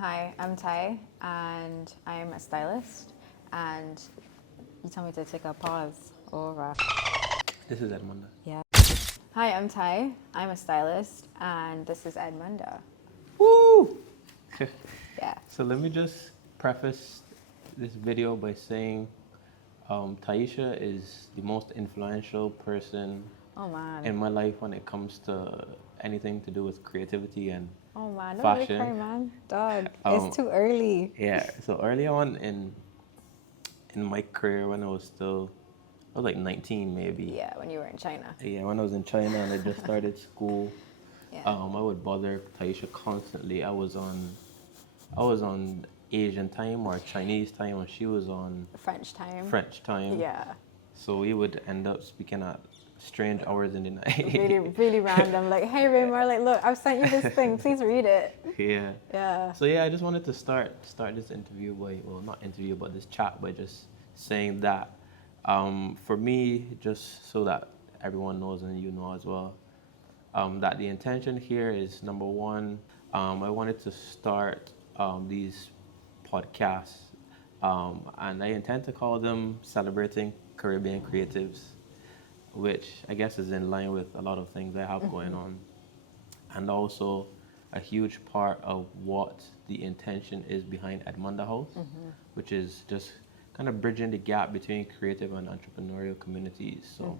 Hi, I'm Ty, and I'm a stylist. And you told me to take a pause over. This is Edmunda. Yeah. Hi, I'm Ty. I'm a stylist, and this is Edmunda. Woo! Yeah. So let me just preface this video by saying Tiyesha is the most influential person Oh man. in my life when it comes to anything to do with creativity and Oh man. Don't fashion. really cry, man. Dog. It's too early. Yeah. So early on in my career, when I was like 19 maybe. Yeah, when you were in China. Yeah, when I was in China and I just started school. Yeah. I would bother Tiyesha constantly. I was on Asian time or Chinese time, and she was on French time. French time. Yeah. So we would end up speaking at strange hours in the night. Really, really random. Like, hey Raymar, like, look, I've sent you this thing. Please read it. Yeah. Yeah. So yeah, I just wanted to start this interview not interview, but this chat by just saying that for me, just so that everyone knows and you know as well, that the intention here is number one, I wanted to start these podcasts, and I intend to call them Celebrating Caribbean Creatives, which I guess is in line with a lot of things I have going on, and also a huge part of what the intention is behind Edmunda Haus, which is just kind of bridging the gap between creative and entrepreneurial communities. So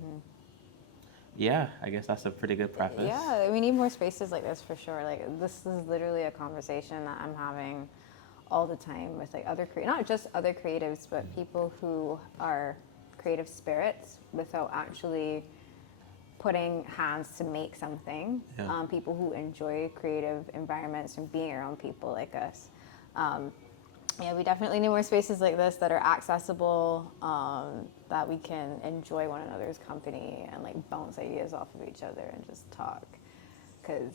yeah, I guess that's a pretty good preface. Yeah, we need more spaces like this for sure. Like, this is literally a conversation that I'm having all the time with like not just other creatives, but people who are creative spirits without actually putting hands to make something. Yeah. People who enjoy creative environments and being around people like us. Yeah, we definitely need more spaces like this that are accessible, that we can enjoy one another's company and like bounce ideas off of each other and just talk. Because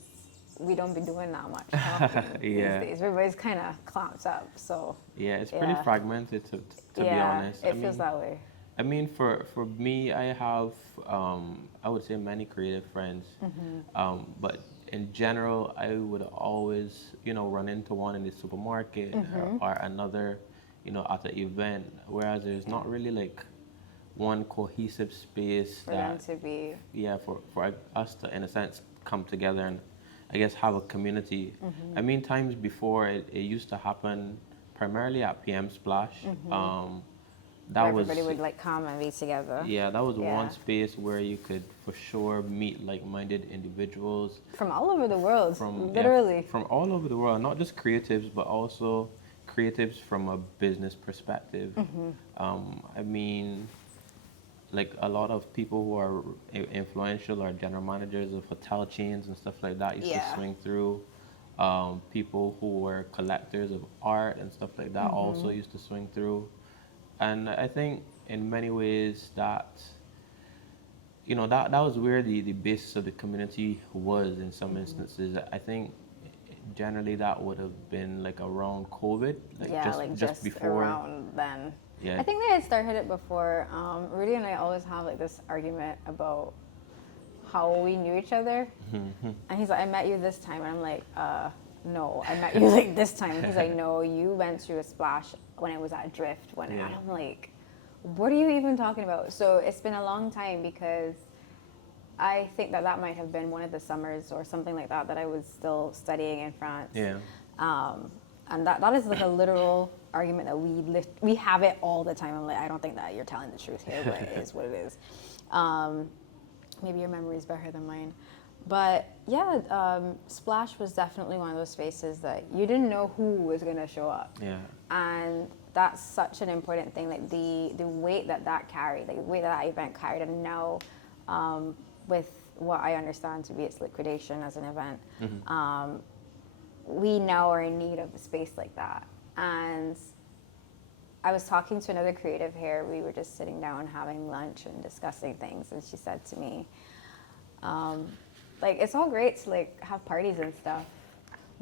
we don't be doing that much talking Yeah. these days. Everybody's kind of clamped up, so. Yeah, it's pretty fragmented to be honest. It feels that way. I mean, for me, I have, I would say many creative friends, but in general, I would always, run into one in the supermarket or another, at an event, whereas there's not really like one cohesive space For them to be. Yeah, for us to, in a sense, come together and I guess have a community. I mean, times before, it used to happen primarily at PM Splash. Where everybody would like come and be together. Yeah, that was one space where you could for sure meet like-minded individuals from all over the world, literally. From all over the world, not just creatives, but also creatives from a business perspective. I mean, like a lot of people who are influential or general managers of hotel chains and stuff like that used to swing through. People who were collectors of art and stuff like that also used to swing through. And I think in many ways that was where the basis of the community was in some instances. I think generally that would have been like around COVID, just before. Around then. Yeah. I think they had started it before. Rudy and I always have like this argument about how we knew each other. And he's like, I met you this time, and I'm like, no, I met you like this time because I know you went through a splash when I was at Drift. And I'm like, what are you even talking about? So it's been a long time because I think that might have been one of the summers or something like that I was still studying in France. Yeah. And that is like a literal argument that we have it all the time. I'm like, I don't think that you're telling the truth here, but it is what it is. Maybe your memory is better than mine. But yeah, Splash was definitely one of those spaces that you didn't know who was going to show up. Yeah. And that's such an important thing, like the weight that carried, like the weight that event carried. And now with what I understand to be its liquidation as an event, we now are in need of a space like that. And I was talking to another creative here. We were just sitting down having lunch and discussing things. And she said to me, like, it's all great to like have parties and stuff,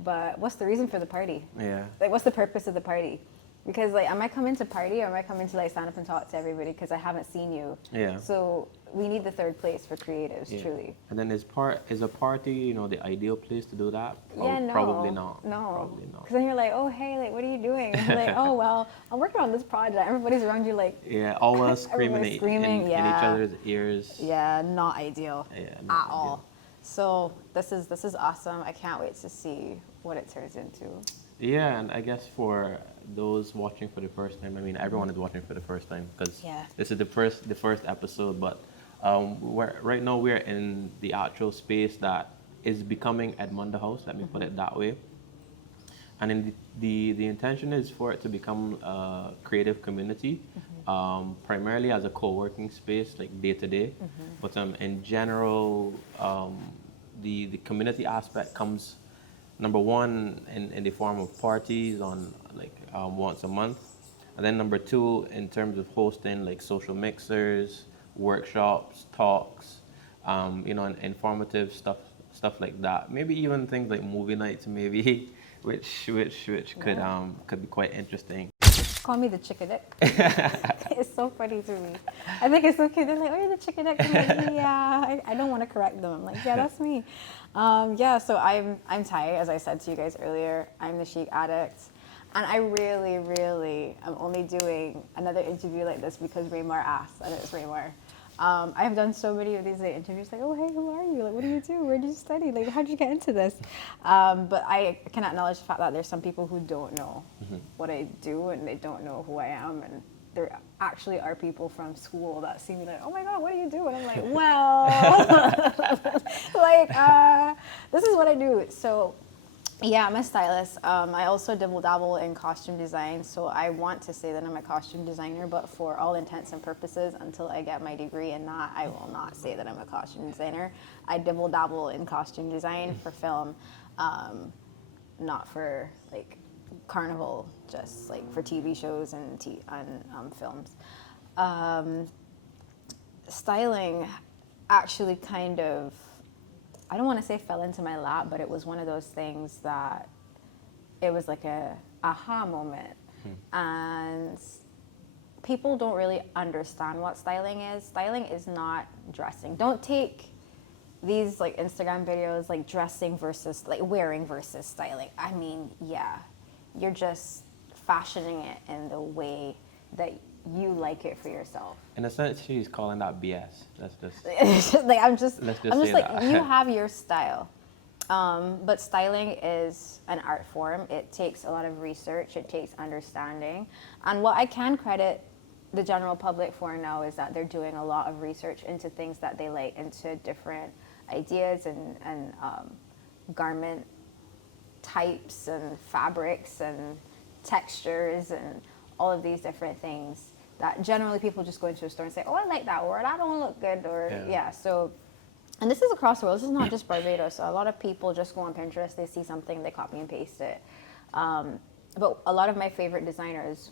but what's the reason for the party? Yeah. Like, what's the purpose of the party? Because like, am I coming to party or am I coming to like stand up and talk to everybody because I haven't seen you? Yeah. So we need the third place for creatives, truly. And then is a party, the ideal place to do that? Yeah, no. Probably not. No. Probably not. Because then you're like, oh, hey, like, what are you doing? And you're like, oh, well, I'm working on this project. Everybody's around you like... Yeah, all screaming, in each other's ears. Yeah, not ideal not at all. So this is awesome. I can't wait to see what it turns into. Yeah, and I guess for those watching for the first time, I mean, everyone is watching for the first time because this is the first episode. But right now we're in the actual space that is becoming Edmunda Haus. Let me put it that way. And in the intention is for it to become a creative community, primarily as a co-working space, like day to day. But in general, the community aspect comes. Number one, in the form of parties on once a month. And then number two, in terms of hosting like social mixers, workshops, talks, and informative stuff like that. Maybe even things like movie nights, maybe, which could be quite interesting. Call me the chickadee. It's so funny to me. I think it's so cute. They're like, oh, you're the chickadee. I'm like, yeah. I don't want to correct them. I'm like, yeah, that's me. So I'm Ty, as I said to you guys earlier. I'm the chic addict. And I really, really am only doing another interview like this because Raymar asked, and it's Raymar. I have done so many of these interviews, like, oh, hey, who are you? Like, what do you do? Where did you study? Like, how did you get into this? But I can acknowledge the fact that there's some people who don't know what I do and they don't know who I am. And there actually are people from school that see me like, oh my God, what do you do? And I'm like, well, this is what I do. So yeah, I'm a stylist. I also dabble in costume design. So I want to say that I'm a costume designer, but for all intents and purposes, until I get my degree in that, I will not say that I'm a costume designer. I dabble in costume design for film, not for like carnival, just like for TV shows and films. Styling actually kind of, I don't want to say fell into my lap, but it was one of those things that it was like a aha moment. And people don't really understand what styling is. Styling is not dressing. Don't take these like Instagram videos like dressing versus like wearing versus styling. I mean, yeah, you're just fashioning it in the way that you like it for yourself. In a sense, she's calling that BS. Let's just like I'm just like that. You have your style, but styling is an art form. It takes a lot of research. It takes understanding, and what I can credit the general public for now is that they're doing a lot of research into things that they like, into different ideas and garment types and fabrics and textures and all of these different things that generally people just go into a store and say, oh, I like that, or that don't look good, or so, and this is across the world. This is not just Barbados. So a lot of people just go on Pinterest, they see something, they copy and paste it. But a lot of my favorite designers,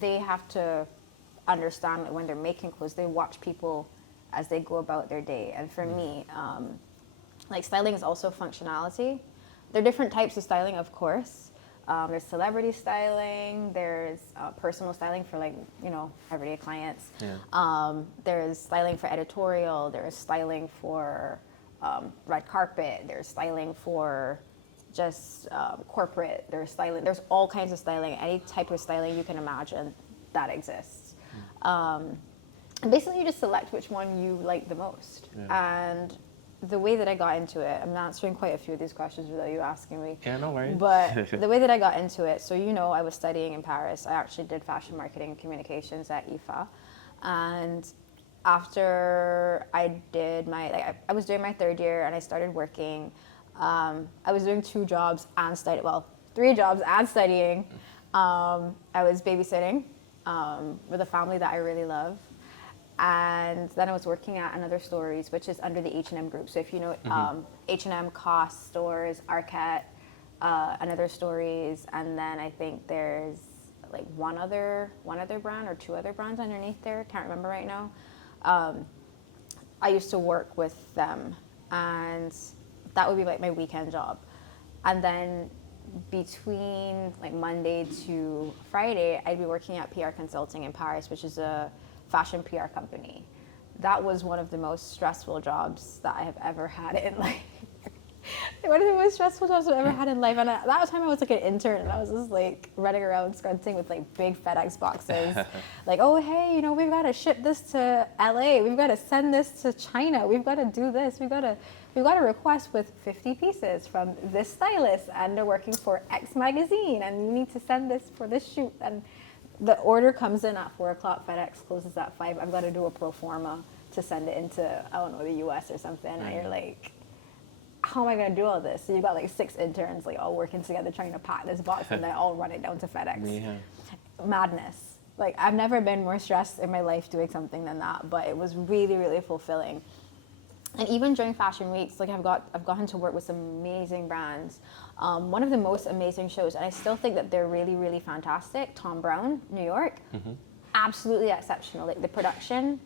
they have to understand that when they're making clothes, they watch people as they go about their day. And for me, like styling is also functionality. There are different types of styling, of course. There's celebrity styling, there's personal styling for like, everyday clients. There's styling for editorial, there's styling for red carpet, there's styling for just corporate, there's all kinds of styling, any type of styling you can imagine that exists. And basically you just select which one you like the most. And the way that I got into it, I'm answering quite a few of these questions without you asking me. Yeah, no worries. But the way that I got into it, so I was studying in Paris. I actually did fashion marketing and communications at IFA. And after I did I was doing my third year and I started working. I was doing 2 jobs and studying, 3 jobs and studying. I was babysitting with a family that I really love. And then I was working at Another Stories, which is under the H&M group. So if you know H&M, COS stores, Arquette, Another Stories, and then I think there's like one other brand or 2 other brands underneath there. Can't remember right now. I used to work with them, and that would be like my weekend job. And then between like Monday to Friday, I'd be working at PR Consulting in Paris, which is a fashion PR company that was one of the most stressful jobs that I have ever had in life. One of the most stressful jobs I've ever had in life. And at that time I was like an intern, and I was just like running around scrunting with like big FedEx boxes. Like, oh, hey, you know, we've got to ship this to LA. We've got to send this to China. We've got to do this. We've got a request with 50 pieces from this stylist, and they're working for X magazine, and you need to send this for this shoot. And the order comes in at 4 o'clock. FedEx closes at 5. I've got to do a pro forma to send it into, I don't know, the US or something. And you're like, how am I going to do all this? So you've got like 6 interns like all working together trying to pack this box, and then all run it down to FedEx. Yeah. Madness. Like, I've never been more stressed in my life doing something than that, but it was really, really fulfilling. And even during fashion weeks, like I've gotten to work with some amazing brands. One of the most amazing shows, and I still think that they're really, really fantastic, Tom Brown, New York. Absolutely exceptional. Like the production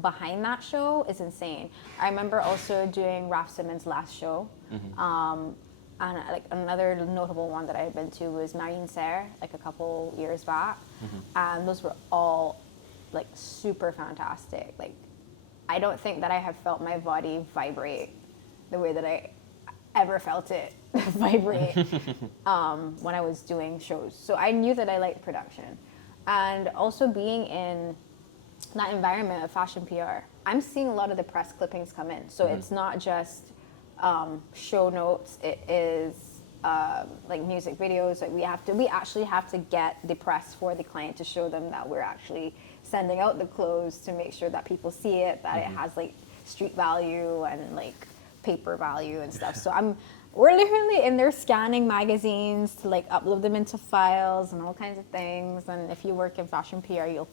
behind that show is insane. I remember also doing Raf Simons' last show. And like another notable one that I had been to was Marine Serre, like a couple years back. And those were all like super fantastic. Like, I don't think that I have felt my body vibrate the way that I ever felt it vibrate when I was doing shows. So I knew that I liked production. And also being in that environment of fashion PR, I'm seeing a lot of the press clippings come in. So it's not just show notes, it is like music videos. Like we actually have to get the press for the client to show them that we're actually sending out the clothes, to make sure that people see it, that it has like street value and like paper value and stuff. So we're literally in there scanning magazines to like upload them into files and all kinds of things. And if you work in fashion PR, you'll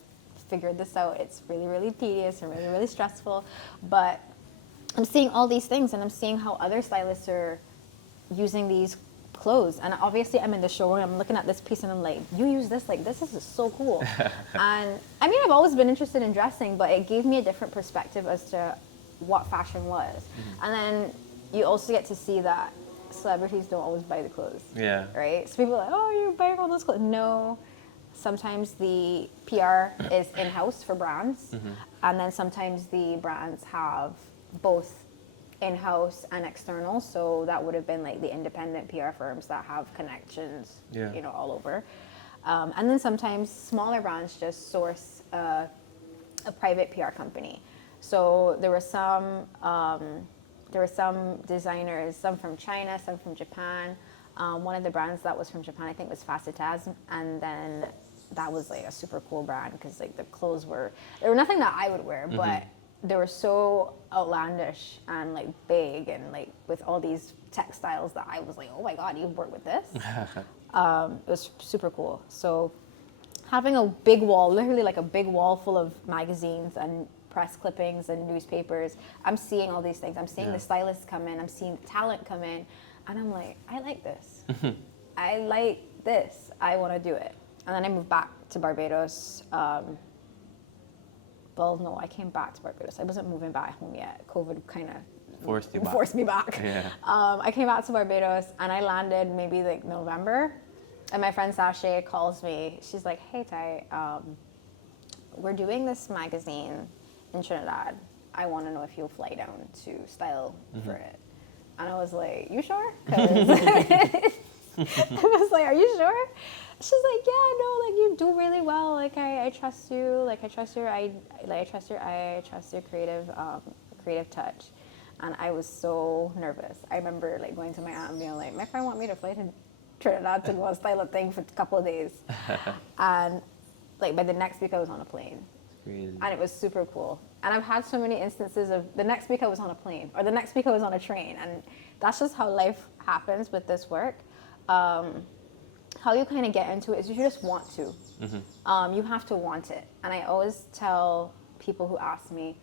figure this out. It's really, really tedious and really, really stressful. But I'm seeing all these things, and I'm seeing how other stylists are using these clothes. And obviously I'm in the showroom, I'm looking at this piece and I'm like, you use this, like this is so cool. And I mean, I've always been interested in dressing, but it gave me a different perspective as to what fashion was. And then you also get to see that celebrities don't always buy the clothes. Yeah. Right? So people are like, oh, you're buying all those clothes. No. Sometimes the PR is in-house for brands. And then sometimes the brands have both in-house and external. So that would have been like the independent PR firms that have connections, you know, all over. And then sometimes smaller brands just source a private PR company. So there were some designers, some from China, some from Japan. One of the brands that was from Japan, I think, was Facetas, and then that was like a super cool brand because like the clothes they were nothing that I would wear, but they were so outlandish and like big and like with all these textiles that I was like, oh my God, you work with this? It was super cool. So having a big wall, literally like a big wall full of magazines and press clippings and newspapers, I'm seeing all these things. I'm seeing the stylists come in, I'm seeing talent come in, and I'm like, I like this. I like this. I want to do it. And then I moved back to Barbados. Well, no, I came back to Barbados. I wasn't moving back home yet. COVID kind of forced me back. Yeah. I came back to Barbados, and I landed maybe like November. And my friend Sashay calls me. She's like, hey, Ty, we're doing this magazine in Trinidad. I want to know if you'll fly down to style for it. And I was like, you sure? 'Cause I was like, are you sure? She's like, yeah, no, like you do really well. Like I trust you. Like I trust your eye. Like I trust your eye. I trust your creative touch. And I was so nervous. I remember like going to my aunt and being like, my friend want me to fly to Trinidad to go and style a thing for a couple of days. And like by the next week I was on a plane. Crazy. And it was super cool. And I've had so many instances of the next week I was on a plane, or the next week I was on a train. And that's just how life happens with this work. How you kind of get into it is you just want to. You have to want it. And I always tell people who ask me,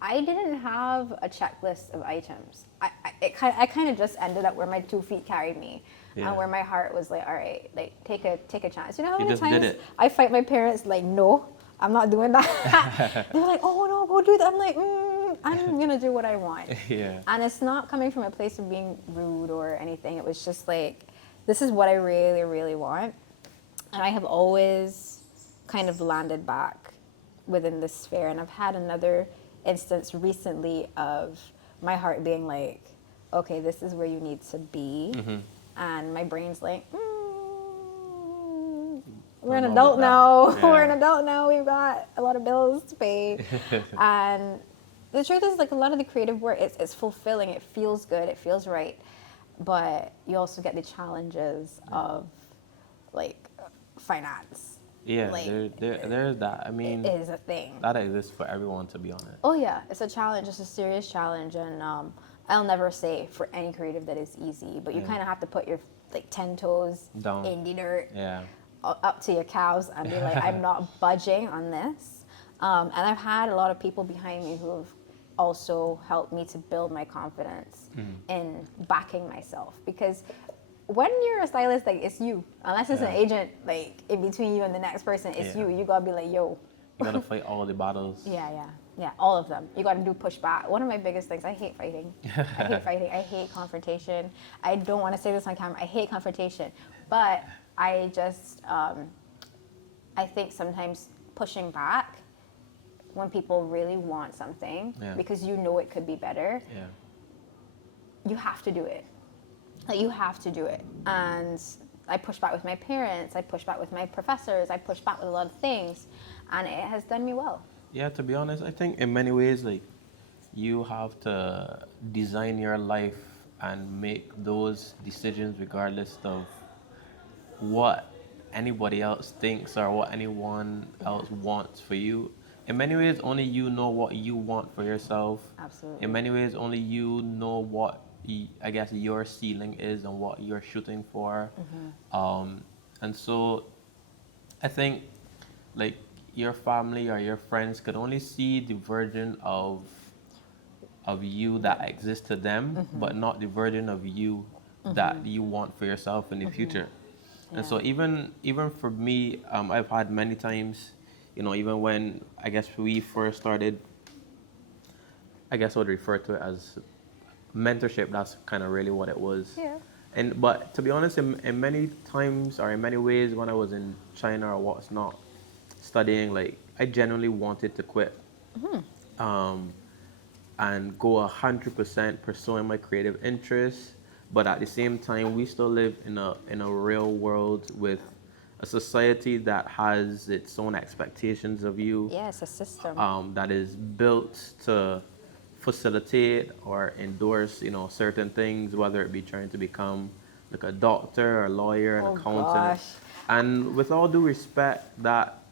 I didn't have a checklist of items. I kind of just ended up where my 2 feet carried me, and where my heart was like, all right, like take a chance. You know how many times I fight my parents like, no, I'm not doing that. They're like, oh no, go do that. I'm like, I'm gonna do what I want. And it's not coming from a place of being rude or anything. It was just like, this is what I really, really want. And I have always kind of landed back within this sphere. And I've had another instance recently of my heart being like, okay, this is where you need to be. And my brain's like, we're an adult now. Yeah. We're an adult now. We've got a lot of bills to pay. And the truth is, like, a lot of the creative work, it's fulfilling. It feels good. It feels right. But you also get the challenges of, like, finance. Yeah, Like, there's that. I mean, it is a thing. that exists for everyone, to be honest. Oh, yeah. It's a challenge. It's a serious challenge. And I'll never say for any creative that is easy. But you kind of have to put your, like, 10 toes Down. in the dirt. Yeah. Up to your cows and be like, I'm not budging on this. And I've had a lot of people behind me who have also helped me to build my confidence in backing myself. Because when you're a stylist, like, it's you. Unless it's an agent, like, in between you and the next person, it's you. You gotta be like, yo. You gotta fight all the battles. Yeah, all of them. You gotta do pushback. One of my biggest things, I hate fighting. I hate confrontation. I don't want to say this on camera. I hate confrontation. But I just, I think sometimes pushing back when people really want something, because you know it could be better, you have to do it. Like, you have to do it. And I push back with my parents, I push back with my professors, I push back with a lot of things, and it has done me well. Yeah, to be honest, I think in many ways, like, you have to design your life and make those decisions regardless of what anybody else thinks or what anyone else wants for you. In many ways, only you know what you want for yourself. Absolutely. In many ways, only you know what I guess your ceiling is and what you're shooting for. And so I think, like, your family or your friends could only see the version of you that exists to them, but not the version of you that you want for yourself in the future. And so even for me, I've had many times, you know, even when I guess we first started, I guess I would refer to it as mentorship. That's kind of really what it was. Yeah. But to be honest, in many times or in many ways, when I was in China or what's not studying, like, I genuinely wanted to quit and go 100% pursuing my creative interests. But at the same time, we still live in a real world with a society that has its own expectations of you. Yeah, it's a system. That is built to facilitate or endorse, you know, certain things, whether it be trying to become like a doctor, a lawyer, an accountant. Gosh. And with all due respect, that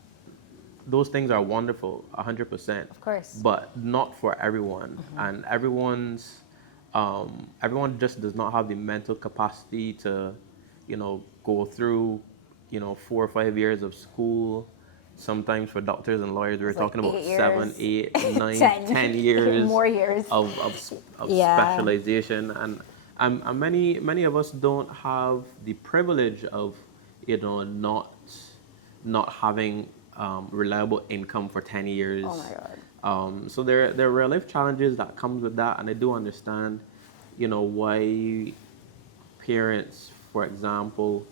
those things are wonderful, 100%. Of course. But not for everyone. And everyone just does not have the mental capacity to, you know, go through, you know, 4 or 5 years of school. Sometimes for doctors and lawyers, we're talking like about 8 7, years. 8, 9, 10 years. More years. Of specialization. And many of us don't have the privilege of, you know, not having reliable income for 10 years. Oh my God. So there are real life challenges that comes with that, and I do understand, you know, why parents, for example,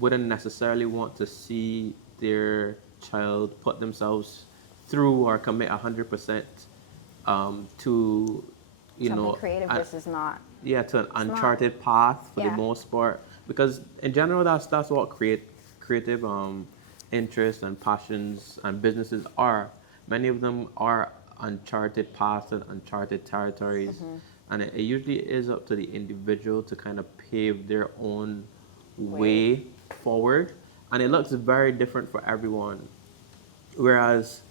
wouldn't necessarily want to see their child put themselves through or commit 100% to, you Something know, creative versus not. Yeah, to an uncharted path for the most part, because in general that's what creative interests and passions and businesses are. Many of them are uncharted paths and uncharted territories, and it usually is up to the individual to kind of pave their own way forward, and it looks very different for everyone. Whereas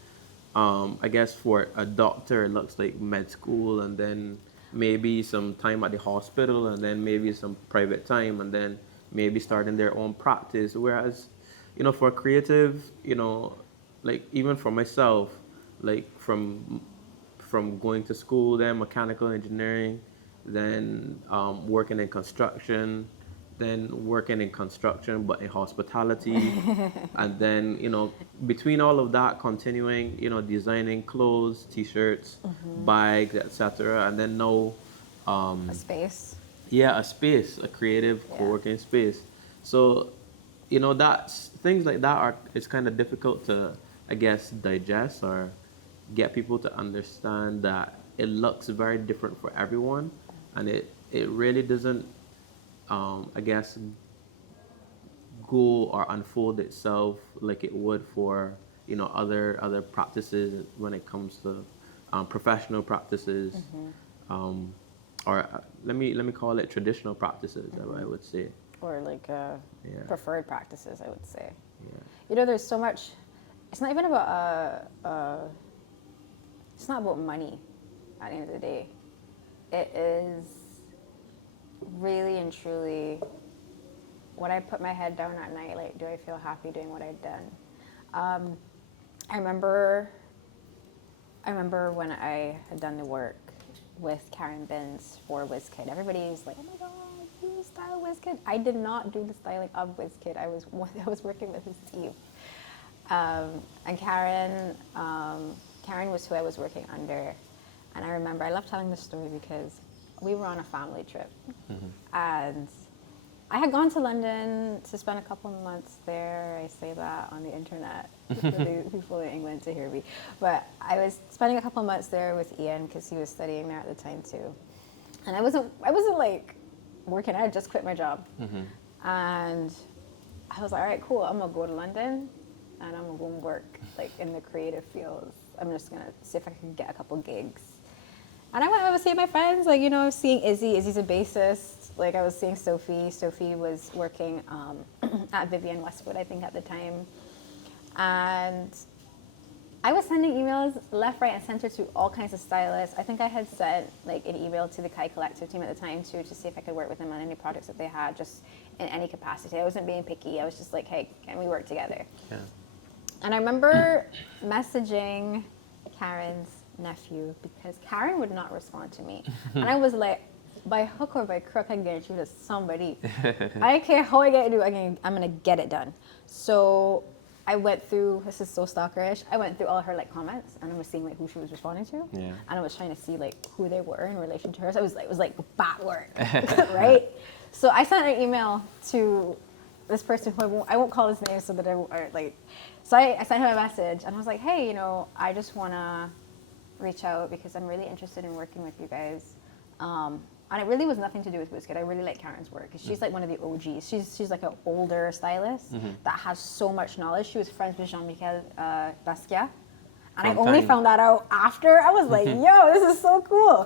I guess for a doctor it looks like med school, and then maybe some time at the hospital, and then maybe some private time, and then maybe starting their own practice. Whereas, you know, for creative, you know, like even for myself, like from going to school, then mechanical engineering, then working in construction, then working in construction but in hospitality, and then, you know, between all of that, continuing, you know, designing clothes, t-shirts, bags, etc. And then now A space. a space, a creative co-working space. So, you know, that's things like that it's kind of difficult to I guess, digest or get people to understand that it looks very different for everyone, and it really doesn't, I guess, go or unfold itself like it would for other practices when it comes to professional practices, or let me call it traditional practices. I would say, or like preferred practices, I would say. Yeah. There's so much. It's not even about it's not about money. At the end of the day, it is really and truly when I put my head down at night, like, do I feel happy doing what I've done? I remember when I had done the work with Karen Binns for WizKid. Everybody's like, oh my God, you style WizKid. I did not do the styling of WizKid. I was working with his team. And Karen was who I was working under. And I remember, I love telling this story because we were on a family trip. And I had gone to London to spend a couple of months there. I say that on the internet for people in England to hear me. But I was spending a couple of months there with Ian because he was studying there at the time too. And I wasn't like working. I had just quit my job. And I was like, all right, cool. I'm going to go to London and I'm going to go and work like in the creative fields. I'm just going to see if I can get a couple gigs. And I was seeing my friends, like, I was seeing Izzy. Izzy's a bassist. Like, I was seeing Sophie. Sophie was working at Vivienne Westwood, I think, at the time. And I was sending emails left, right, and center to all kinds of stylists. I think I had sent, like, an email to the Kai Collective team at the time, too, to see if I could work with them on any projects that they had, just in any capacity. I wasn't being picky. I was just like, hey, can we work together? Yeah. And I remember messaging Karen's nephew because Karen would not respond to me. And I was like, by hook or by crook, I can get you to somebody. I don't care how I get it, I'm going to get it done. So I went through, this is so stalkerish, I went through all her like comments and I was seeing like who she was responding to. Yeah. And I was trying to see like who they were in relation to her. So it was like bad work, right? So I sent an email to this person who I won't call his name so that I won't, so I sent him a message and I was like, hey, I just want to reach out because I'm really interested in working with you guys. And it really was nothing to do with WizKid. I really like Karen's work. She's like one of the OGs. She's like an older stylist that has so much knowledge. She was friends with Jean-Michel Basquiat. And I only found that out after. I was like, yo, this is so cool.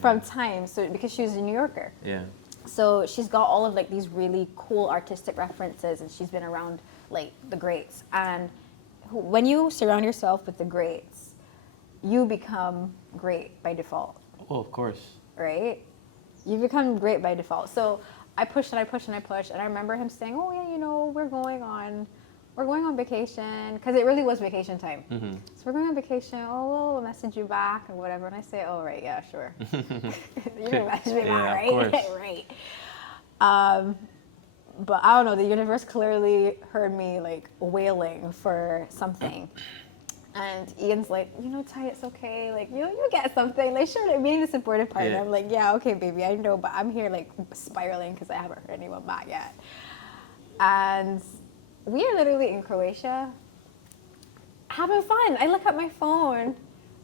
From time. So because she was a New Yorker. Yeah. So she's got all of like these really cool artistic references and she's been around like the greats. And when you surround yourself with the greats, you become great by default. Oh, of course. Right? You become great by default. So I pushed and I pushed and I pushed. And I remember him saying, oh, yeah, we're going on vacation. Because it really was vacation time. So we're going on vacation. Oh, we'll message you back or whatever. And I say, oh, right, yeah, sure. You're going to message me back, right? Right. But I don't know, the universe clearly heard me like wailing for something. And Ian's like, Ty, it's okay. Like, you get something. Like, sure, being the supportive partner. Yeah. I'm like, yeah, okay, baby, I know. But I'm here, like, spiraling because I haven't heard anyone back yet. And we are literally in Croatia having fun. I look at my phone,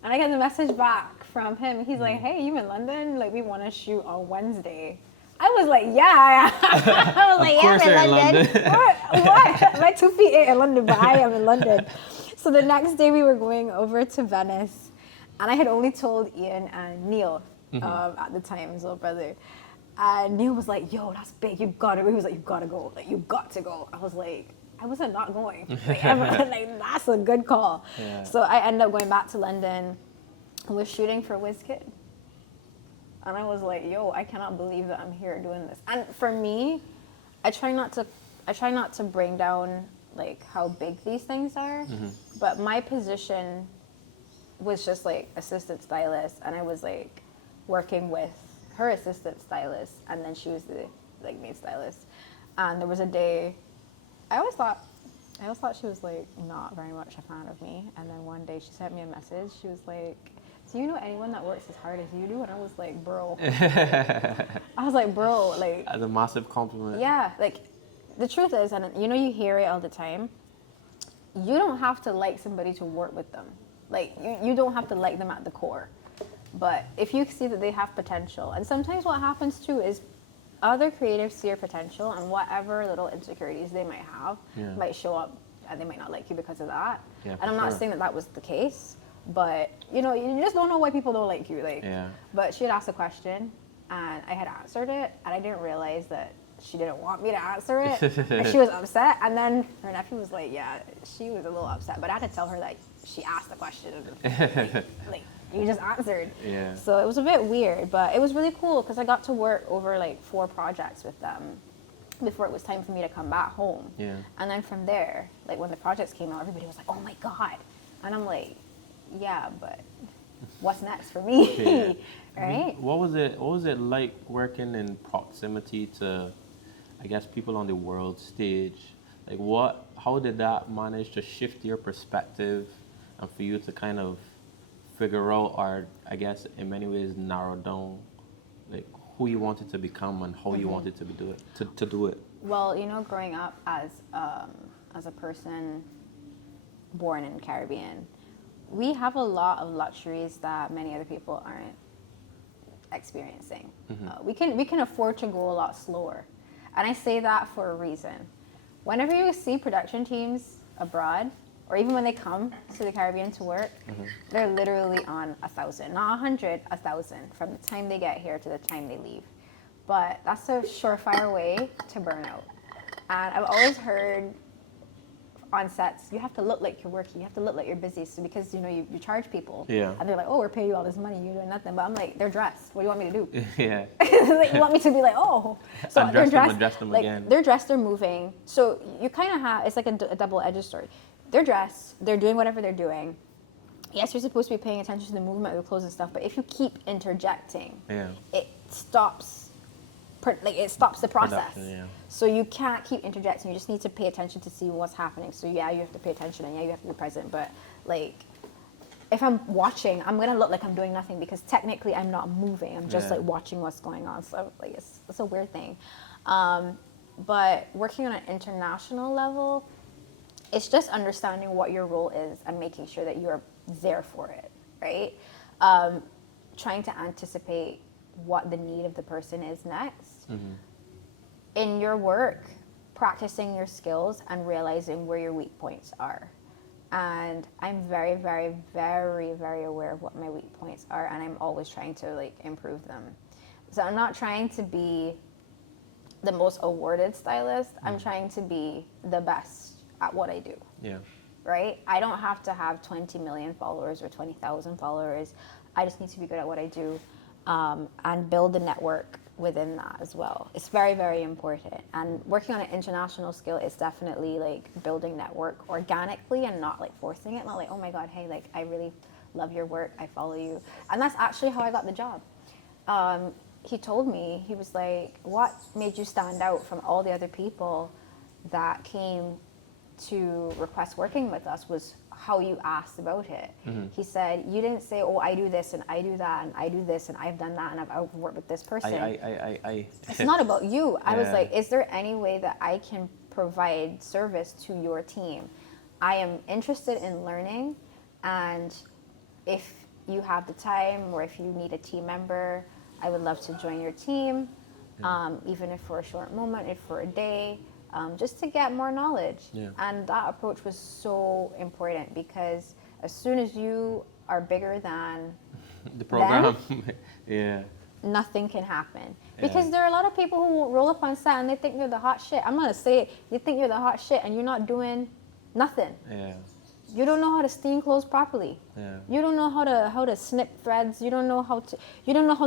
and I get the message back from him. He's like, hey, you in London? Like, we want to shoot on Wednesday. I was like, yeah. I was like, yeah, I'm in London. What? My 2 feet ain't in London, but I am in London. So the next day we were going over to Venice, and I had only told Ian and Neil at the time, his little brother. And Neil was like, yo, that's big, you gotta go. He was like, you gotta go, like, you got to go. I was like, I wasn't not going. Like, that's a good call. Yeah. So I ended up going back to London and was shooting for WizKid. And I was like, yo, I cannot believe that I'm here doing this. And for me, I try not to bring down like how big these things are, but my position was just like assistant stylist, and I was like working with her assistant stylist, and then she was the like main stylist. And there was a day, I always thought she was like not very much a fan of me, and then one day she sent me a message. She was like, do you know anyone that works as hard as you do? And I was like, bro. Like, as a massive compliment. Yeah, like the truth is, and you hear it all the time, you don't have to like somebody to work with them. Like, you don't have to like them at the core. But if you see that they have potential, and sometimes what happens too is other creatives see your potential, and whatever little insecurities they might have might show up, and they might not like you because of that. Yeah, and I'm not saying that was the case, but you know, you just don't know why people don't like you. Like, but she had asked a question, and I had answered it, and I didn't realize that she didn't want me to answer it, and she was upset. And then her nephew was like, yeah, she was a little upset, but I had to tell her that she asked the question, like you just answered. Yeah. So it was a bit weird, but it was really cool because I got to work over like 4 projects with them before it was time for me to come back home. Yeah. And then from there, like when the projects came out, everybody was like, oh my God. And I'm like, yeah, but what's next for me? Right? What was it like working in proximity to, I guess, people on the world stage? Like how did that manage to shift your perspective and for you to kind of figure out, or I guess in many ways narrow down, like who you wanted to become and how you wanted to do it? Well, you know, growing up as a person born in the Caribbean, we have a lot of luxuries that many other people aren't experiencing. We can afford to go a lot slower, and I say that for a reason. Whenever you see production teams abroad, or even when they come to the Caribbean to work, they're literally on 1,000, not 100, 1,000 from the time they get here to the time they leave. But that's a surefire way to burn out. And I've always heard on sets, you have to look like you're working, you have to look like you're busy, so because you know you charge people, and they're like, oh, we're paying you all this money, you're doing nothing. But I'm like, they're dressed. What do you want me to do? Yeah. Like, you want me to be like, oh, so they're dressed, them like again. they're dressed, they're moving. So you kind of have, it's like a double-edged sword. They're dressed, they're doing whatever they're doing. Yes, you're supposed to be paying attention to the movement of the clothes and stuff, but if you keep interjecting, it stops the process. So you can't keep interjecting. You just need to pay attention to see what's happening. So yeah, you have to pay attention, and yeah, you have to be present. But like, if I'm watching, I'm gonna look like I'm doing nothing because technically I'm not moving. I'm just like watching what's going on. So like, it's a weird thing. But working on an international level, it's just understanding what your role is and making sure that you're there for it, right? Trying to anticipate what the need of the person is next. In your work, practicing your skills and realizing where your weak points are. And I'm very, very, very, very aware of what my weak points are, and I'm always trying to like improve them. So I'm not trying to be the most awarded stylist. I'm trying to be the best at what I do. Yeah. Right? I don't have to have 20 million followers or 20,000 followers. I just need to be good at what I do, and build a network within that as well. It's very, very important. And working on an international scale is definitely like building network organically and not like forcing it. Not like, oh my God, hey, like I really love your work, I follow you. And that's actually how I got the job. He told me, he was like, what made you stand out from all the other people that came to request working with us was how you asked about it. He said, you didn't say, oh, I do this and I do that and I do this and I've done that and I've worked with this person. It's not about you. I was like, is there any way that I can provide service to your team? I am interested in learning, and if you have the time or if you need a team member, I would love to join your team, even if for a short moment, if for a day. Just to get more knowledge. And that approach was so important because as soon as you are bigger than the program, nothing can happen. Because there are a lot of people who roll up on set and they think you're the hot shit. I'm gonna say it. They think you're the hot shit and you're not doing nothing. You don't know how to steam clothes properly. You don't know how to snip threads. You don't know how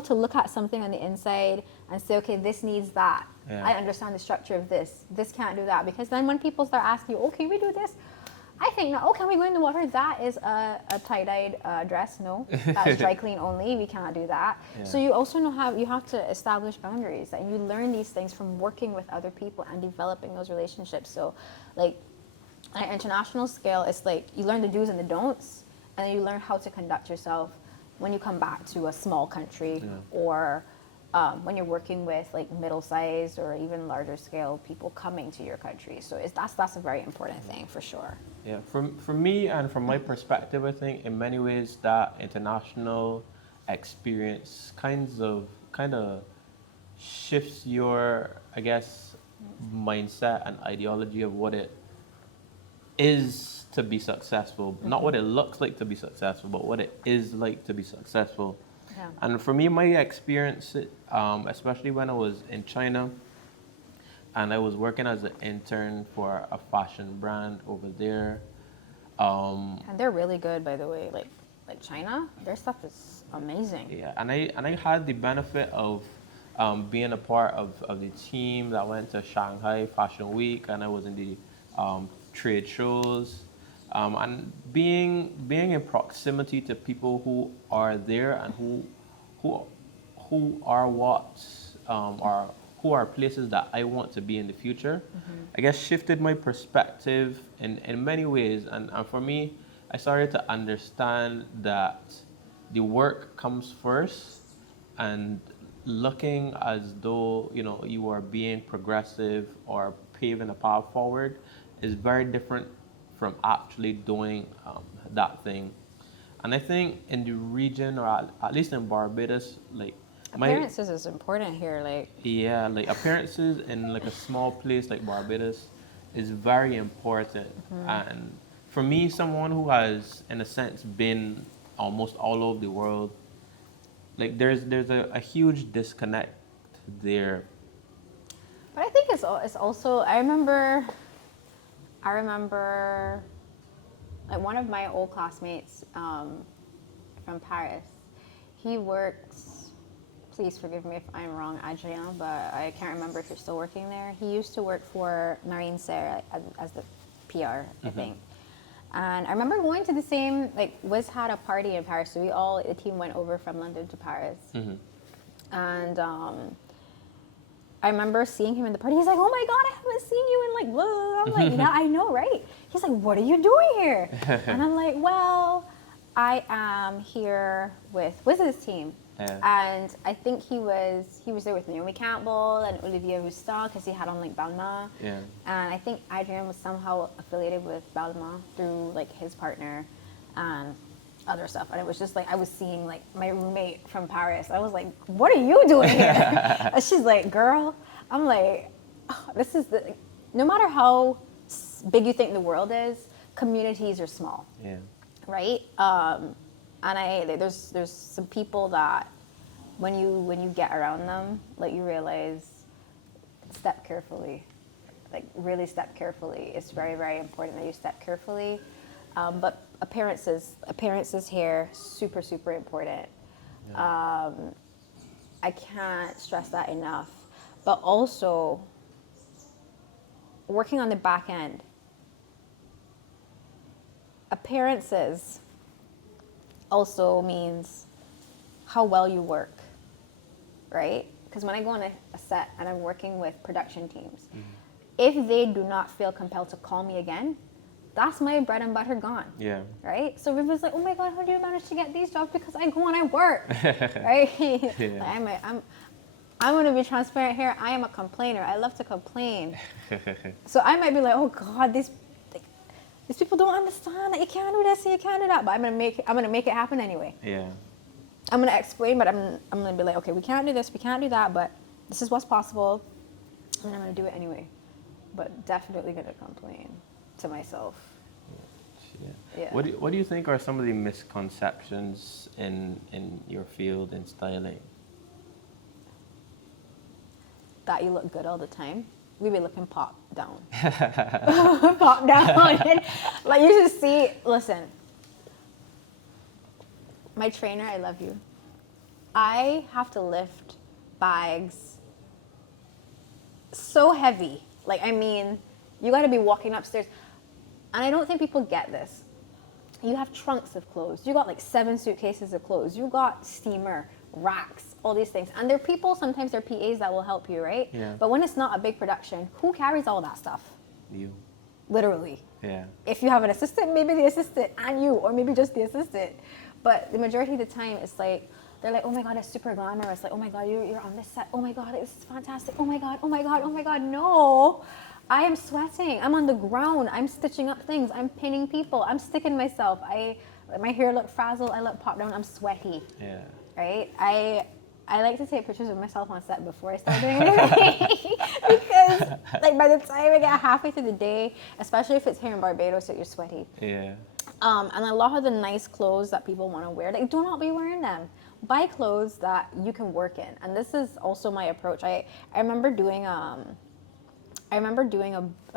to look at something on the inside and say, okay, this needs that. I understand the structure of this. This can't do that. Because then when people start asking you, oh, can we do this? I think, no, oh, can we go in the water? That is a tie-dyed dress. No, that's dry clean only. We cannot do that. So you also you have to establish boundaries, and you learn these things from working with other people and developing those relationships. So like, on an international scale, it's like you learn the do's and the don'ts, and then you learn how to conduct yourself when you come back to a small country or when you're working with like middle-sized or even larger scale people coming to your country. So that's a very important thing for sure. Yeah, for me and from my perspective, I think in many ways that international experience kind of shifts your, I guess, mindset and ideology of what it is to be successful. Not what it looks like to be successful, but what it is like to be successful. Yeah. And for me, my experience, especially when I was in China, and I was working as an intern for a fashion brand over there. And they're really good, by the way. Like China, their stuff is amazing. Yeah, and I had the benefit of being a part of the team that went to Shanghai Fashion Week, and I was in the trade shows, and being in proximity to people who are there and who are what are who are places that I want to be in the future, I guess shifted my perspective in many ways. And for me, I started to understand that the work comes first, and looking as though, you know, you are being progressive or paving a path forward is very different from actually doing that thing. And I think in the region, or at least in Barbados, like appearances is important here. like appearances in like a small place like Barbados is very important. And for me, someone who has, in a sense, been almost all over the world, like there's a huge disconnect there. But I think it's also, I remember like one of my old classmates from Paris. He works, please forgive me if I'm wrong, Adrien, but I can't remember if you're still working there. He used to work for Marine Serre as the PR, I think. And I remember going to the same, like, Wiz had a party in Paris, so the team went over from London to Paris. And I remember seeing him in the party. He's like, "Oh my God, I haven't seen you in like blah, blah, blah." I'm like, "Yeah, I know, right?" He's like, "What are you doing here?" And I'm like, "Well, I am here with Wiz's team." And I think he was there with Naomi Campbell and Olivier Roustan because he had on like Balmain. And I think Adrien was somehow affiliated with Balmain through like his partner and other stuff. And it was just like, I was seeing like my roommate from Paris. I was like, "What are you doing here?" And she's like, "Girl," I'm like, oh, this is no matter how big you think the world is, communities are small. Right? And there's some people that when you get around them, like you realize, step carefully, like really step carefully. It's very, very important that you step carefully. But appearances here, super, super important. I can't stress that enough. But also working on the back end. Appearances also means how well you work, right? Because when I go on a set and I'm working with production teams, if they do not feel compelled to call me again, that's my bread and butter gone. Right? So everyone's like, "Oh my God, how do you manage to get these jobs?" Because I go and I work, right? I'm going to be transparent here. I am a complainer. I love to complain. So I might be like, "Oh God, these people don't understand that you can't do this and you can't do that." But I'm gonna make it happen anyway. I'm gonna explain, but I'm gonna be like, "Okay, we can't do this, we can't do that, but this is what's possible," and I'm gonna do it anyway. But definitely gonna complain to myself. What do you think are some of the misconceptions in your field in styling? That you look good all the time. We be looking pop down. Pop down. Like you just see, listen, my trainer, I love you. I have to lift bags so heavy. Like, I mean, you got to be walking upstairs. And I don't think people get this. You have trunks of clothes. You got like 7 suitcases of clothes. You got steamer, racks, all these things. And there are people, sometimes they're PAs that will help you, right? But when it's not a big production, who carries all that stuff? You. Literally. If you have an assistant, maybe the assistant and you, or maybe just the assistant. But the majority of the time, it's like, They're like, oh my God, it's super glamorous. Like, oh my God, you're on this set. Oh my God, this is fantastic. Oh my God, oh my God, oh my God. No, I am sweating. I'm on the ground. I'm stitching up things. I'm pinning people. I'm sticking myself. My hair look frazzled. I look popped down. I'm sweaty. Yeah. Right? I like to take pictures of myself on set before I start doing anything because, like, by the time I get halfway through the day, especially if it's here in Barbados, that you're sweaty. Yeah. And a lot of the nice clothes that people want to wear, like, do not be wearing them. Buy clothes that you can work in. And this is also my approach. I remember doing a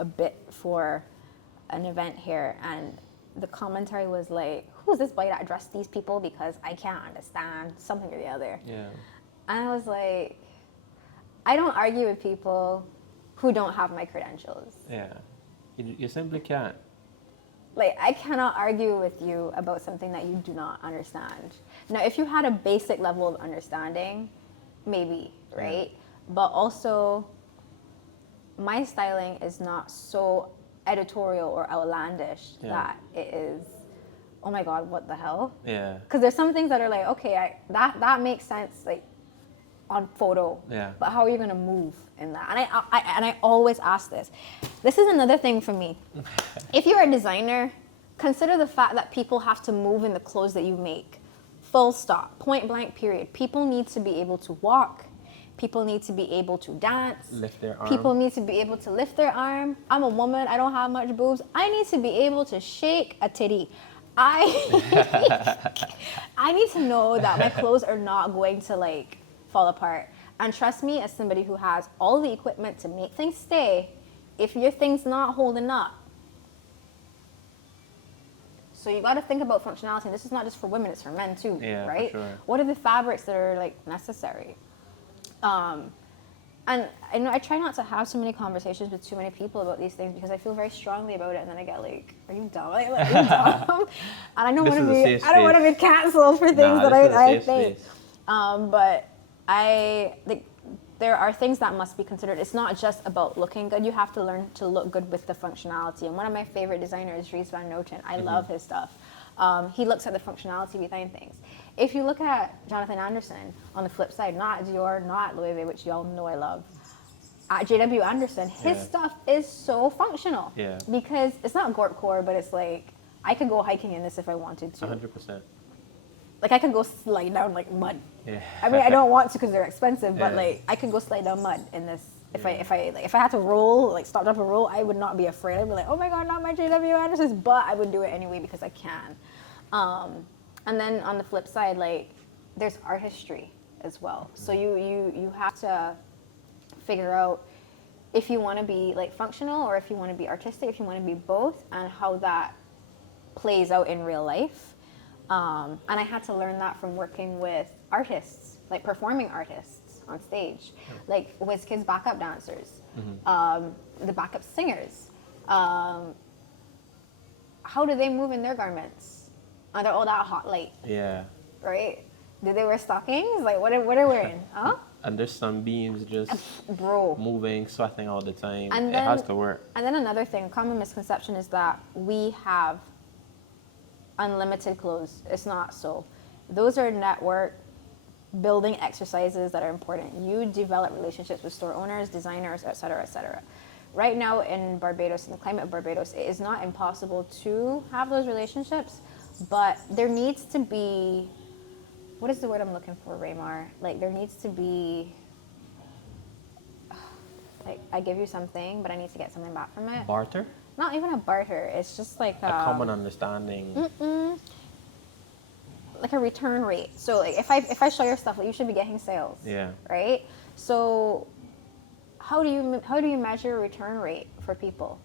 bit for an event here, and the commentary was like, who's this boy that addressed these people because I can't understand something or the other. Yeah. And I was like, I don't argue with people who don't have my credentials. Yeah. You simply can't. Like, I cannot argue with you about something that you do not understand. Now, if you had a basic level of understanding, maybe, right? Yeah. But also, my styling is not so editorial or outlandish that it is, oh my God, what the hell? Yeah. Because there's some things that are like, okay, that makes sense, like, on photo. Yeah. But how are you gonna move in that? And I always ask this. This is another thing for me. If you're a designer, consider the fact that people have to move in the clothes that you make. Full stop. Point blank period. People need to be able to walk. People need to be able to dance. Lift their arm. People need to be able to lift their arm. I'm a woman. I don't have much boobs. I need to be able to shake a titty. I need to know that my clothes are not going to, like, fall apart. And trust me, as somebody who has all the equipment to make things stay, if your thing's not holding up. So you got to think about functionality. This is not just for women, it's for men too, right? For sure. What are the fabrics that are, like, necessary? And I try not to have so many conversations with too many people about these things because I feel very strongly about it, and then I get like, "Are you dumb? Like, are you dumb?" And I don't want to be canceled for things that I think. But there are things that must be considered. It's not just about looking good. You have to learn to look good with the functionality. And one of my favorite designers is Dries Van Noten. I love his stuff. He looks at the functionality behind things. If you look at Jonathan Anderson, on the flip side, not Dior, not Louis Vuitton, which y'all know I love, at JW Anderson, his stuff is so functional. Yeah. Because it's not gorpcore, but it's like, I could go hiking in this if I wanted to. 100%. Like, I could go slide down, like, mud. Yeah. I mean, I don't want to because they're expensive, but like, I could go slide down mud in this. If I had to roll, like, stop, drop, and roll, I would not be afraid. I'd be like, oh my God, not my JW Andersons, but I would do it anyway because I can. And then on the flip side, like, there's artistry as well. So you have to figure out if you want to be, like, functional or if you want to be artistic, if you want to be both, and how that plays out in real life. And I had to learn that from working with artists, like performing artists on stage, like WizKid's backup dancers, the backup singers. How do they move in their garments? Are they all that hot light? Yeah. Right? Do they wear stockings? Like, what are they wearing? Huh? And there's some beams just moving, sweating all the time. And it has to work. And then another thing, common misconception is that we have unlimited clothes. It's not so. Those are network building exercises that are important. You develop relationships with store owners, designers, et cetera, et cetera. Right now in Barbados, in the climate of Barbados, it is not impossible to have those relationships, but there needs to be, what is the word I'm looking for, Raymar? Like, there needs to be, like, I give you something, but I need to get something back from it. Barter? Not even a barter. It's just like a common understanding. Like a return rate. So, like, if I show your stuff, like, you should be getting sales. Yeah. Right. So, how do you measure a return rate for people?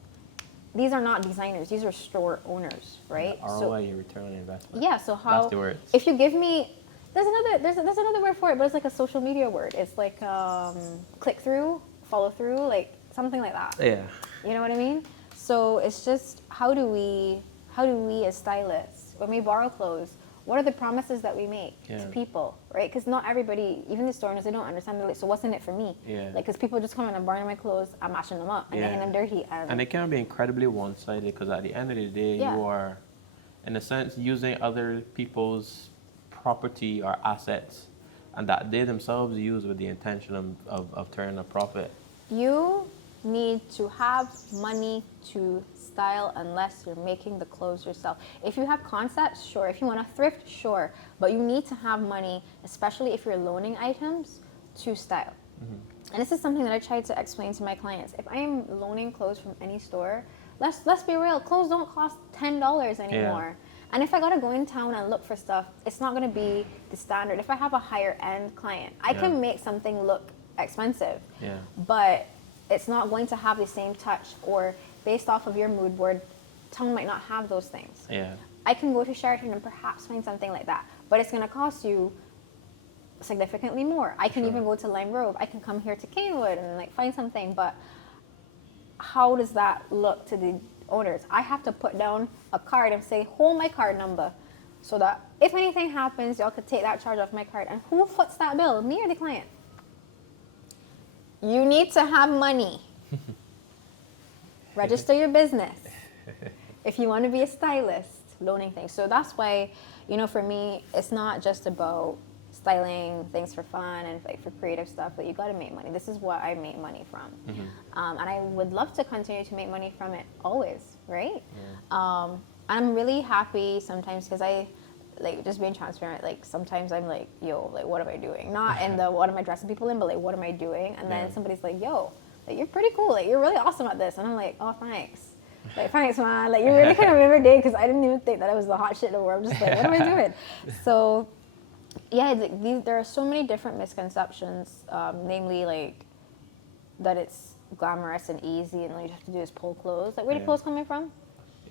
These are not designers. These are store owners, right? ROI, your return on investment. Yeah. So how? That's the word. If you give me, there's another word for it, but it's like a social media word. It's like click through, follow through, like something like that. Yeah. You know what I mean? So it's just how do we as stylists, when we borrow clothes, what are the promises that we make to people, right? Because not everybody, even the store owners, they don't understand. They're like, so what's in it for me? Yeah. Like, because people just come in and borrow my clothes, I'm mashing them up and making them dirty. And it can be incredibly one-sided because at the end of the day, you are, in a sense, using other people's property or assets, and that they themselves use with the intention of turning a profit. You need to have money to style unless you're making the clothes yourself. If you have concepts, sure. If you want to thrift, sure. But you need to have money, especially if you're loaning items, to style. And this is something that I try to explain to my clients. If I am loaning clothes from any store, let's be real, clothes don't cost $10 anymore. And if I gotta go in town and look for stuff, it's not gonna be the standard. If I have a higher end client, I can make something look expensive, but it's not going to have the same touch, or based off of your mood board, town might not have those things. I can go to Sheraton and perhaps find something like that, but it's gonna cost you significantly more. I can even go to Lime Grove. I can come here to Canewood and like find something, but how does that look to the owners? I have to put down a card and say, hold my card number, so that if anything happens, y'all could take that charge off my card. And who foots that bill? Me or the client? You need to have money. Register your business if you want to be a stylist, loaning things. So that's why, you know, for me, it's not just about styling things for fun and like for creative stuff, but you got to make money. This is what I make money from. And I would love to continue to make money from it always, right? And I'm really happy sometimes because I, like, just being transparent, like sometimes I'm like, yo, like what am I doing? Not in the what am I dressing people in, but like what am I doing? And then somebody's like, yo, like you're pretty cool, like you're really awesome at this. And I'm like, oh, thanks. Like, thanks, man. Like, you really kind of made my day, because I didn't even think that I was the hot shit in the world. I'm just like, what am I doing? So yeah, there are so many different misconceptions, namely like that it's glamorous and easy and all you have to do is pull clothes. Like, where do clothes coming from?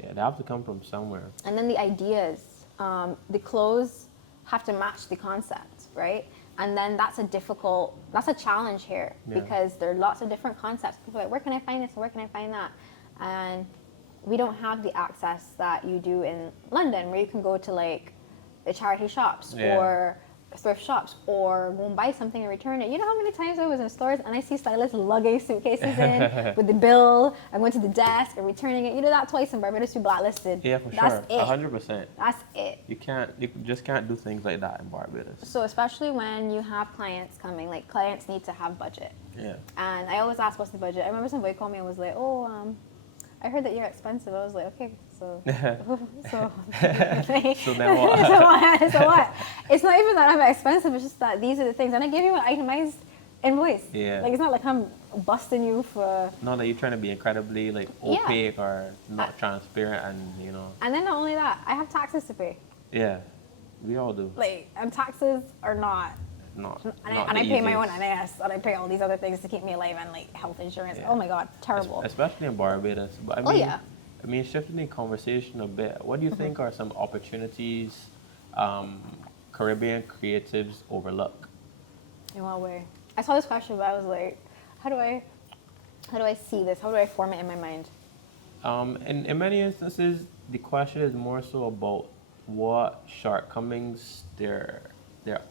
Yeah, they have to come from somewhere. And then the ideas, the clothes have to match the concept, right? And then that's a challenge here, because there are lots of different concepts. People are like, where can I find this? Where can I find that? And we don't have the access that you do in London, where you can go to like the charity shops or thrift shops, or go and buy something and return it. You know how many times I was in stores and I see stylists lugging suitcases in with the bill and going to the desk and returning it. You do that twice in Barbados, you blacklisted. Yeah, for That's sure. it. 100%. That's it. You just can't do things like that in Barbados. So especially when you have clients coming, like clients need to have budget. Yeah. And I always ask, what's the budget? I remember somebody called me and was like, oh, I heard that you're expensive. I was like, okay, so So now what? so what? It's not even that I'm expensive. It's just that these are the things, and I give you an itemized invoice. Yeah. Like, it's not like I'm busting you for. Not that you're trying to be incredibly like opaque or not transparent, and you know. And then not only that, I have taxes to pay. Yeah, we all do. Like, and taxes are not. And I pay my own NAS, and I pay all these other things to keep me alive, and like health insurance. Oh my God, terrible. Especially in Barbados. But I mean, shifting the conversation a bit, what do you think are some opportunities Caribbean creatives overlook? In what way? I saw this question, but I was like, how do I see this? How do I form it in my mind? In many instances, the question is more so about what shortcomings there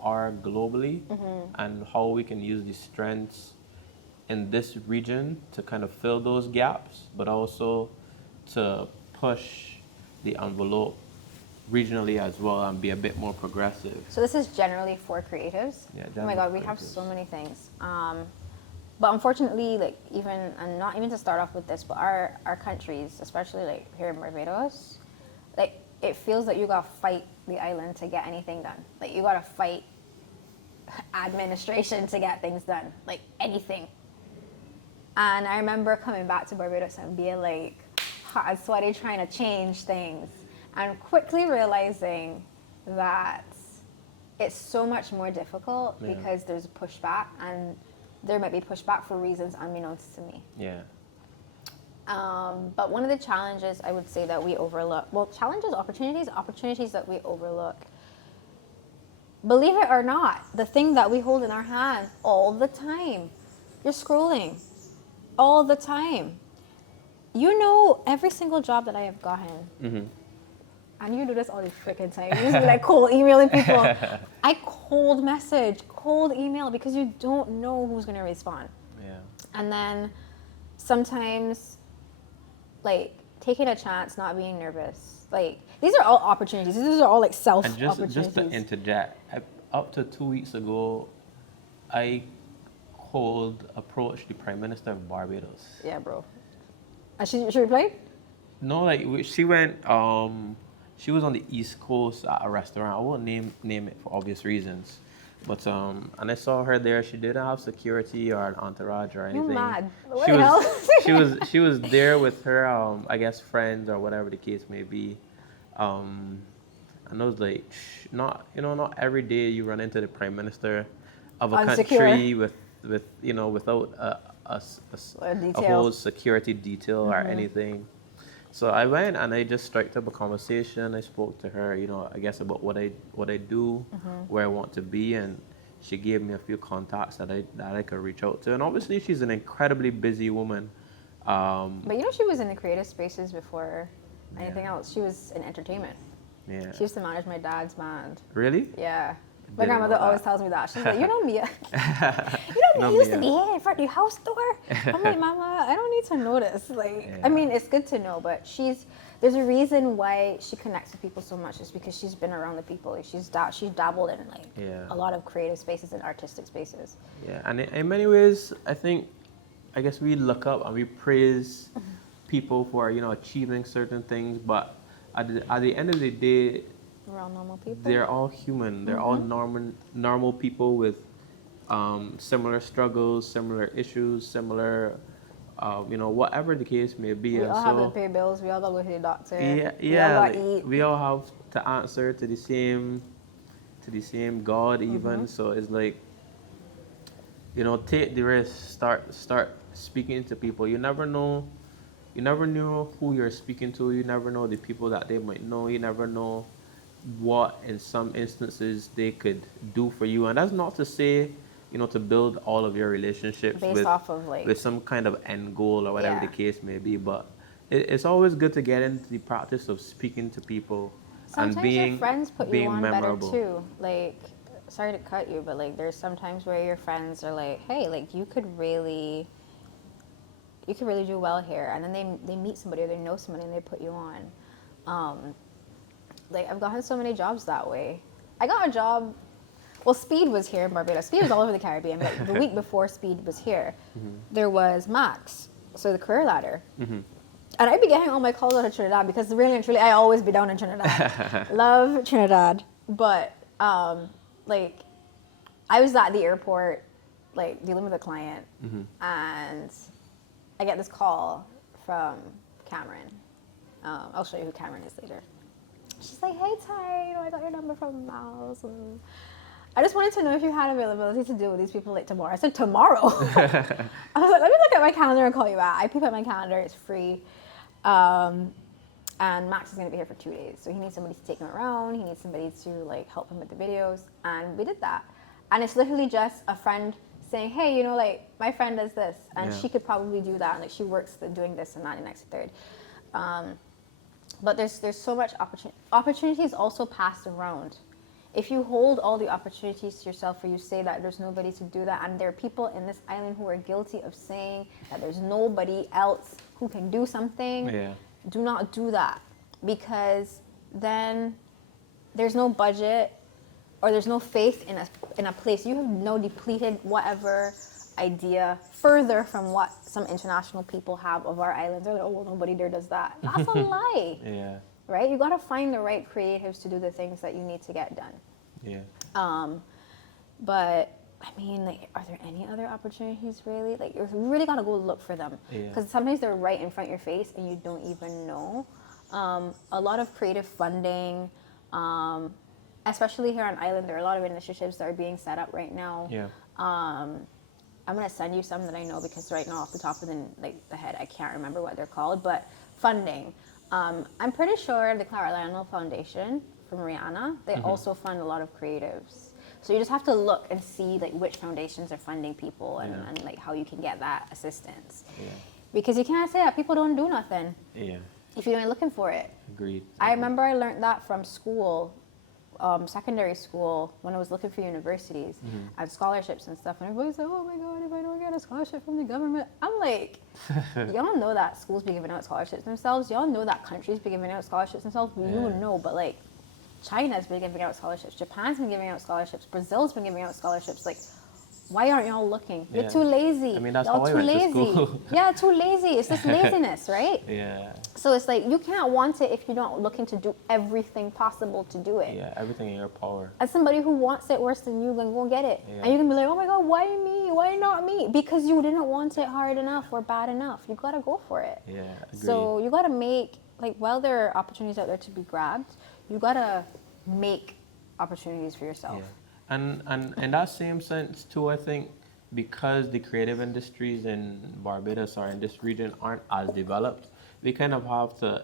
are globally, and how we can use the strengths in this region to kind of fill those gaps, but also to push the envelope regionally as well and be a bit more progressive. So this is generally for creatives? Yeah, oh my God, we have so many things. But unfortunately, like, even, and not even to start off with this, but our countries, especially like here in Barbados, like, it feels like you gotta fight the island to get anything done. Like, you gotta fight administration to get things done, like anything. And I remember coming back to Barbados and being like hot and sweaty trying to change things, and quickly realizing that it's so much more difficult because there's pushback, and there might be pushback for reasons unbeknownst to me. Yeah. But one of the challenges I would say that we overlook, opportunities that we overlook. Believe it or not, the thing that we hold in our hand all the time, you're scrolling all the time. You know, every single job that I have gotten, and you do this all the freaking time. You just be like cold emailing people. I cold email, because you don't know who's going to respond. Yeah. And then sometimes, like, taking a chance, not being nervous. Like, these are all opportunities. These are all like self And opportunities. just to interject, up to 2 weeks ago, I approached the Prime Minister of Barbados. Yeah, bro. And she replied? No, like she went. She was on the East Coast at a restaurant. I won't name it for obvious reasons, but and I saw her there. She didn't have security or an entourage or anything. You mad? What She the hell? she was there with her I guess friends or whatever the case may be. And I was like, not every day you run into the Prime Minister of a country with without a whole security detail or anything. So I went and I just struck up a conversation. I spoke to her, I guess about what I do, where I want to be, and she gave me a few contacts that I could reach out to. And obviously, she's an incredibly busy woman. But she was in the creative spaces before anything else. She was in entertainment. Yeah. She used to manage my dad's band. Really? Yeah. My grandmother always tells me that. She's like, Mia. Mia used to be here in front of your house door. I'm like, Mama, I don't need to know this. Like, I mean, it's good to know, but there's a reason why she connects with people so much. Is because she's been around the people. Like, she's dabbled in a lot of creative spaces and artistic spaces. Yeah, and in many ways, I guess we look up and we praise people for achieving certain things, but at the end of the day, we're all normal people. They're all human. They're all normal people with similar struggles, similar issues, similar, whatever the case may be. We all have to pay bills. We all got to go to the doctor. We all have to answer to the same God even. So it's like, take the risk. Start speaking to people. You never know who you're speaking to. You never know the people that they might know. You never know what in some instances they could do for you. And that's not to say, to build all of your relationships with some kind of end goal or whatever the case may be. But it's always good to get into the practice of speaking to people. Sometimes and being your friends put being you on memorable. better too. Like, sorry to cut you, but like there's sometimes where your friends are like, hey, like you could really do well here, and then they meet somebody or they know somebody and they put you on. Like, I've gotten so many jobs that way. I got a job, well, Speed was here in Barbados. Speed was all over the Caribbean, but the week before Speed was here, there was Max, so the career ladder. And I'd be getting all my calls out of Trinidad because really and truly, I always be down in Trinidad. Love Trinidad. But, like, I was at the airport, like, dealing with a client, and I get this call from Cameron. I'll show you who Cameron is later. She's like, hey, Ty, I got your number from Mouse. I just wanted to know if you had availability to deal with these people like tomorrow. I said, tomorrow? I was like, let me look at my calendar and call you back. I peep at my calendar, it's free. And Max is going to be here for 2 days. So he needs somebody to take him around. He needs somebody to like help him with the videos. And we did that. And it's literally just a friend saying, hey, like my friend does this. And she could probably do that. And like she works doing this and that and next third. But there's so much opportunity. Opportunity is also passed around. If you hold all the opportunities to yourself, or you say that there's nobody to do that, and there are people in this island who are guilty of saying that there's nobody else who can do something, do not do that. Because then there's no budget, or there's no faith in a place. You have no depleted whatever idea further from what some international people have of our islands. They're like, oh, well, nobody there does that. That's a lie. Yeah. Right? You got to find the right creatives to do the things that you need to get done. Yeah. But I mean, like, are there any other opportunities really? Like, you really got to go look for them. Because sometimes they're right in front of your face and you don't even know. A lot of creative funding, especially here on island, there are a lot of initiatives that are being set up right now. Yeah. I'm going to send you some that I know because right now off the top of the head, I can't remember what they're called, but funding. I'm pretty sure the Clara Lionel Foundation from Rihanna, they also fund a lot of creatives. So you just have to look and see like which foundations are funding people and like how you can get that assistance. Yeah. Because you can't say that people don't do nothing. Yeah. If you ain't looking for it. Agreed. I remember I learned that from school. secondary school, when I was looking for universities, I had scholarships and stuff, and everybody's like, oh my God, if I don't get a scholarship from the government. I'm like, y'all know that schools be giving out scholarships themselves. Y'all know that countries be giving out scholarships themselves. You know, but like, China's been giving out scholarships. Japan's been giving out scholarships. Brazil's been giving out scholarships. Like, why aren't y'all looking? You're too lazy. I mean, that's y'all how I too went lazy. to school. Yeah, too lazy. It's just laziness, right? Yeah. So it's like, you can't want it if you're not looking to do everything possible to do it. Yeah, everything in your power. As somebody who wants it worse than you, then go get it. Yeah. And you can be like, oh my God, why me? Why not me? Because you didn't want it hard enough or bad enough. You gotta go for it. Yeah, agreed. So you gotta make, like, while there are opportunities out there to be grabbed, you gotta make opportunities for yourself. Yeah. And in that same sense too, I think because the creative industries in Barbados or in this region aren't as developed, we kind of have to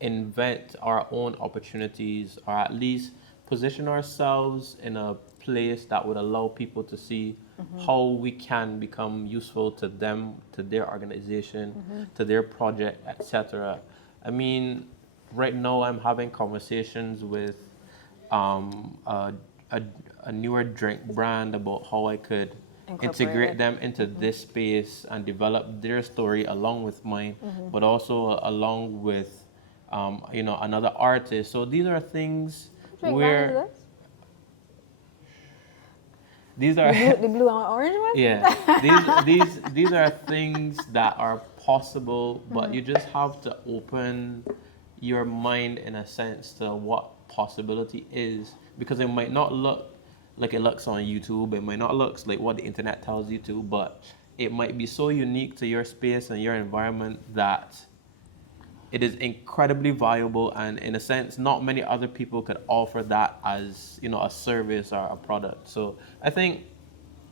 invent our own opportunities, or at least position ourselves in a place that would allow people to see how we can become useful to them, to their organization, to their project, etc. I mean, right now I'm having conversations with a newer drink brand about how I could integrate them into this space and develop their story along with mine, but also along with another artist. So these are things where these are the blue and orange one. Yeah, these are things that are possible, but you just have to open your mind in a sense to what possibility is, because it might not look like it looks on YouTube. It might not look like what the internet tells you to, but it might be so unique to your space and your environment that it is incredibly valuable, and in a sense, not many other people could offer that as, a service or a product. So I think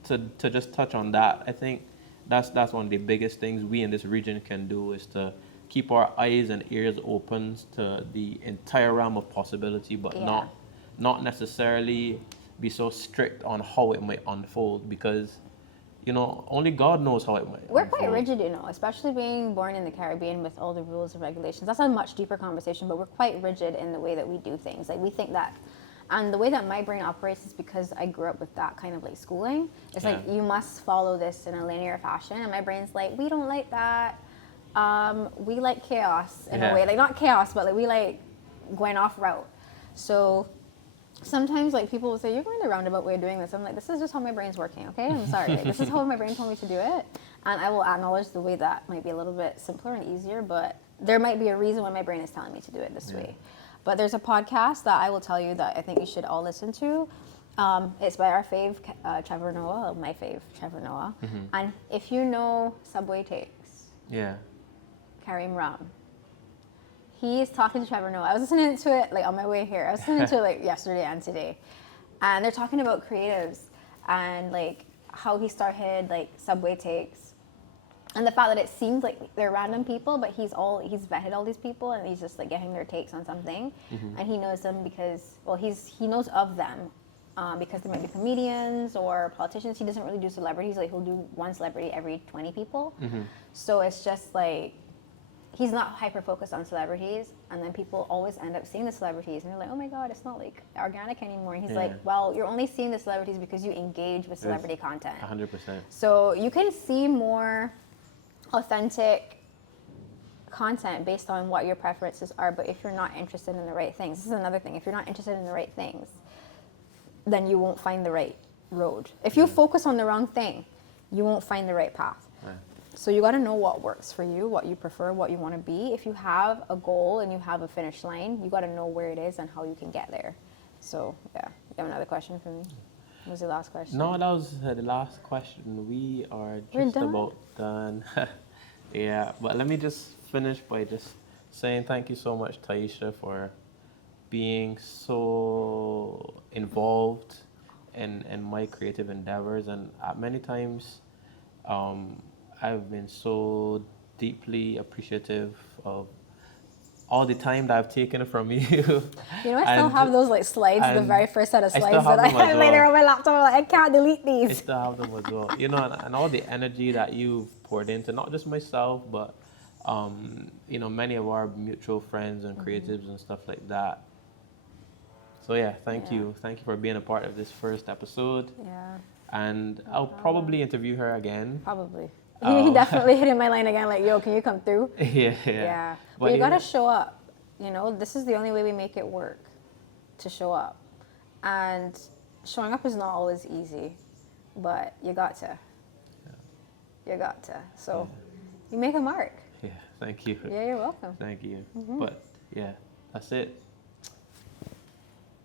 to just touch on that, I think that's one of the biggest things we in this region can do, is to keep our eyes and ears open to the entire realm of possibility, but not necessarily be so strict on how it might unfold, because only God knows how it might We're unfold. quite rigid, especially being born in the Caribbean with all the rules and regulations. That's a much deeper conversation, but we're quite rigid in the way that we do things. Like, we think that, and the way that my brain operates is because I grew up with that kind of like schooling. It's like, you must follow this in a linear fashion, and my brain's like, we don't like that. We like chaos in a way, like not chaos, but like we like going off route. So sometimes like people will say, you're going the roundabout way of doing this. I'm like, this is just how my brain's working, okay? I'm sorry. Like, this is how my brain told me to do it. And I will acknowledge the way that might be a little bit simpler and easier, but there might be a reason why my brain is telling me to do it this way. But there's a podcast that I will tell you that I think you should all listen to. It's by our fave, Trevor Noah, my fave, Trevor Noah. And if you know Subway Takes, Kareem Ram, he's talking to Trevor Noah. I was listening to it like on my way here. I was listening to it like yesterday and today. And they're talking about creatives and like how he started like Subway Takes. And the fact that it seems like they're random people, but he's vetted all these people, and he's just like getting their takes on something. And he knows them because, he knows of them because they might be comedians or politicians. He doesn't really do celebrities. Like, he'll do one celebrity every 20 people. So it's just like, he's not hyper-focused on celebrities, and then people always end up seeing the celebrities, and they're like, oh my God, it's not like organic anymore. And he's like, well, you're only seeing the celebrities because you engage with celebrity content. 100%. So you can see more authentic content based on what your preferences are, but if you're not interested in the right things, this is another thing, if you're not interested in the right things, then you won't find the right road. If you focus on the wrong thing, you won't find the right path. So you got to know what works for you, what you prefer, what you want to be. If you have a goal and you have a finish line, you got to know where it is and how you can get there. So, you have another question for me? What was the last question? No, that was the last question. We are just about done. But let me just finish by just saying thank you so much, Tiyesha, for being so involved in my creative endeavors. And at many times, I've been so deeply appreciative of all the time that I've taken from you. I still have those like slides, the very first set of slides that I had later on my laptop. I'm like, I can't delete these. I still have them as well. And all the energy that you've poured into, not just myself, but many of our mutual friends and creatives and stuff like that. So yeah, thank Yeah. you. Thank you for being a part of this first episode. Yeah, And no I'll problem. probably interview her again. Probably. Oh. He definitely hit in my line again, like, yo, can you come through? Yeah. Yeah. But But you gotta yeah. show up. You know, this is the only way we make it work, to show up. And showing up is not always easy, but you got to. You got to. So you make a mark. Yeah. Thank you. Yeah, you're welcome. Thank you. But yeah, that's it.